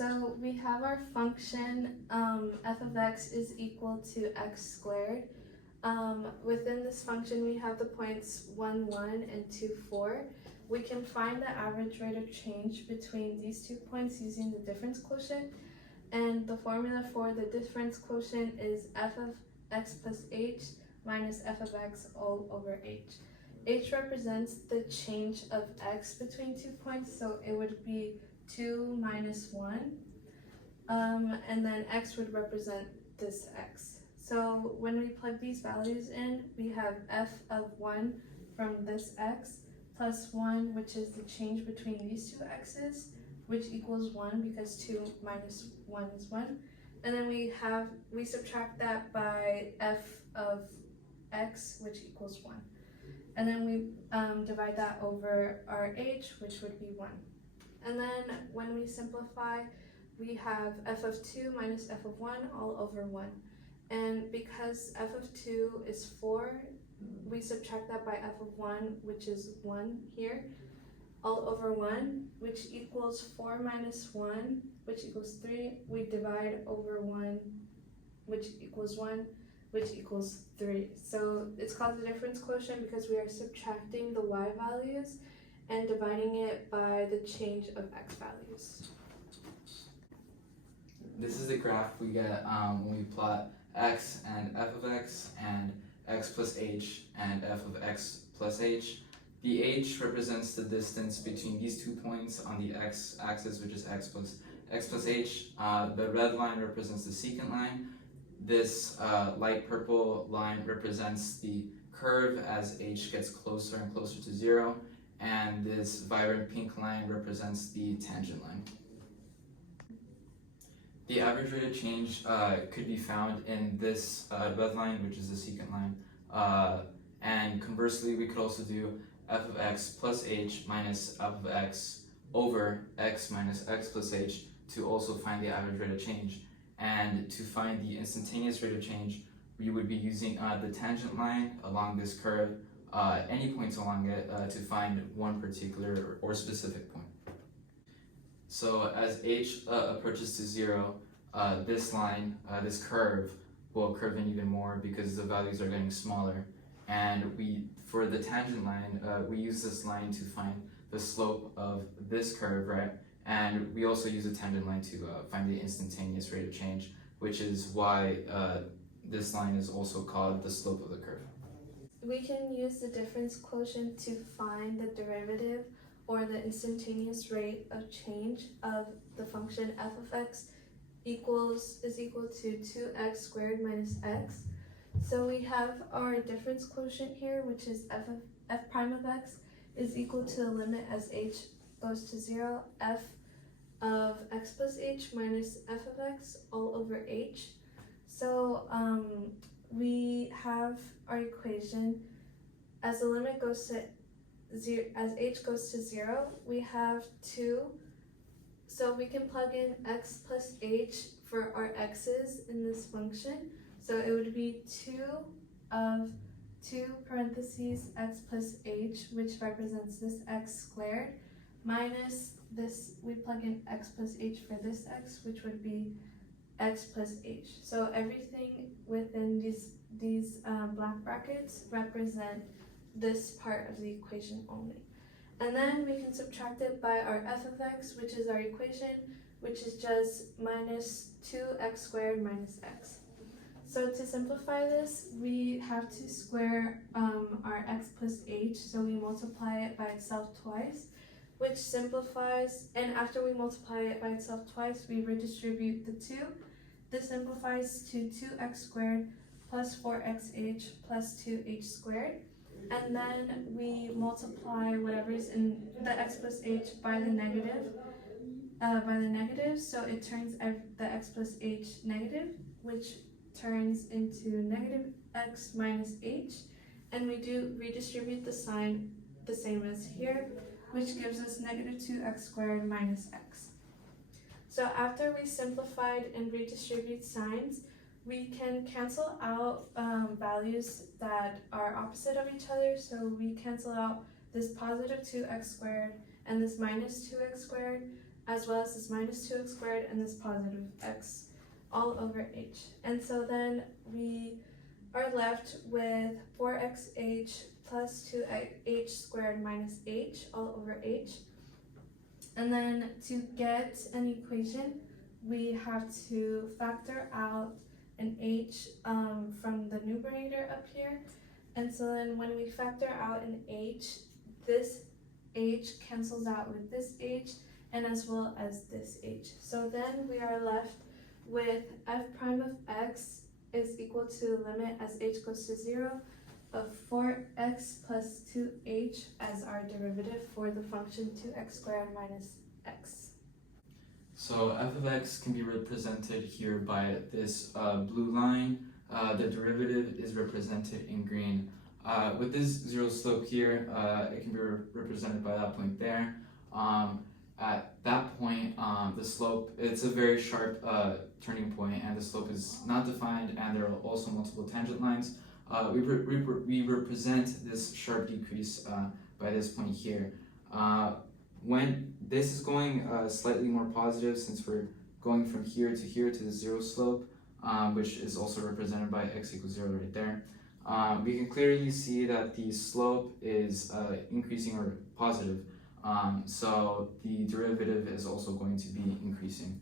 So we have our function f of x is equal to x squared. Within this function we have the points 1, 1 and 2, 4. We can find the average rate of change between these 2 points using the difference quotient. And the formula for the difference quotient is f of x plus h minus f of x all over h. H represents the change of x between 2 points, so it would be 2 minus 1. And then x would represent this x. So when we plug these values in, we have f of 1 from this x plus 1, which is the change between these two x's, which equals 1 because 2 minus 1 is 1. And then we subtract that by f of x, which equals 1. And then we divide that over our h, which would be 1. And then when we simplify, we have f of 2 minus f of 1 all over 1. And because f of 2 is 4, we subtract that by f of 1, which is 1 here, all over 1, which equals 4 minus 1, which equals 3. We divide over 1, which equals 1, which equals 3. So it's called the difference quotient because we are subtracting the y values and dividing it by the change of x values. This is the graph we get when we plot x and f of x and x plus h and f of x plus h. The h represents the distance between these 2 points on the x-axis, which is x plus h. The red line represents the secant line. This light purple line represents the curve as h gets closer and closer to 0. And this vibrant pink line represents the tangent line. The average rate of change could be found in this red line, which is the secant line. And conversely, we could also do f of x plus h minus f of x over x minus x plus h to also find the average rate of change. And to find the instantaneous rate of change, we would be using the tangent line along this curve, any points along it, to find one particular or specific point. So as h approaches to 0, this line, this curve, will curve in even more because the values are getting smaller. And for the tangent line, we use this line to find the slope of this curve, right? And we also use a tangent line to find the instantaneous rate of change, which is why this line is also called the slope of the curve. We can use the difference quotient to find the derivative or the instantaneous rate of change of the function f of x is equal to 2x squared minus x. So we have our difference quotient here, which is f prime of x is equal to the limit as h goes to 0, f of x plus h minus f of x all over h. So we have our equation as the limit goes to 0, as h goes to 0, we have 2. So we can plug in x plus h for our x's in this function. So it would be 2 of 2 parentheses x plus h, which represents this x squared, minus this, we plug in x plus h for this x, which would be x plus h. So everything within these black brackets represent this part of the equation only. And then we can subtract it by our f of x, which is our equation, which is just minus 2x squared minus x. So to simplify this, we have to square our x plus h, so we multiply it by itself twice, which simplifies, and after we multiply it by itself twice, we redistribute the 2. This simplifies to 2x squared plus 4xh plus 2h squared. And then we multiply whatever's in the x plus h by the negative, so it turns the x plus h negative, which turns into negative x minus h, and we do redistribute the sign the same as here, which gives us negative 2x squared minus x. So after we simplified and redistribute signs, we can cancel out values that are opposite of each other. So we cancel out this positive 2x squared and this minus 2x squared. as well as this minus 2x squared and this positive x all over h. And so then we are left with 4xh plus 2h squared minus h all over h. And then to get an equation, we have to factor out an h from the numerator up here. And so then when we factor out an h, this h cancels out with this h and as well as this h. So then we are left with f prime of x is equal to limit as h goes to 0 of 4x plus 2h as our derivative for the function 2x squared minus x. So f of x can be represented here by this blue line. The derivative is represented in green. With this zero slope here, it can be represented by that point there. At that point, the slope, it's a very sharp turning point, and the slope is not defined, and there are also multiple tangent lines. We represent this sharp decrease by this point here. When this is going slightly more positive, since we're going from here to the zero slope, which is also represented by x equals 0 right there, we can clearly see that the slope is increasing or positive. So the derivative is also going to be increasing.